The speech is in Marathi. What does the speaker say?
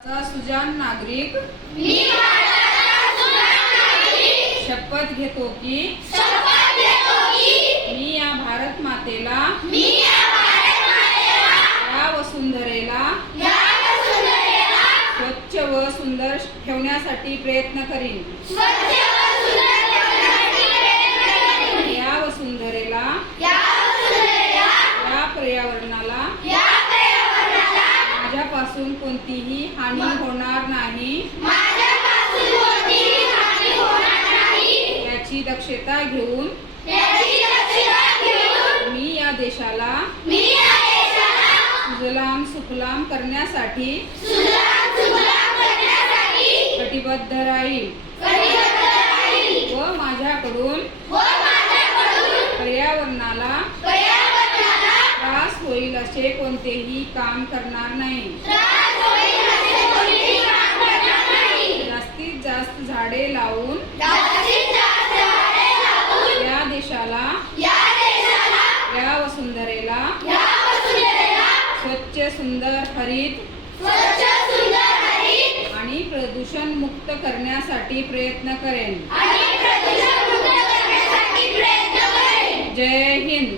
सुजाण नागरिक शपथ घेतो की मी या भारत मातेला या वसुंधरेला स्वच्छ व सुंदर ठेवण्यासाठी प्रयत्न करीन। या वसुंधरेला या पर्यावरणाला माझ्यापासून कोणतीही हानी होणार नाही याची दक्षता घेऊन मी या देशाला सुजलाम सुफलाम करण्यासाठी कटिबद्ध राहील व माझ्याकडून पर्यावरणाला त्रास होईल असे कोणतेही काम करणार नाही। जास्तीत जास्त झाडे लावून या देशाला या वसुंधरेला स्वच्छ सुंदर हरित आणि प्रदूषण मुक्त करण्यासाठी प्रयत्न करेन। जय हिंद।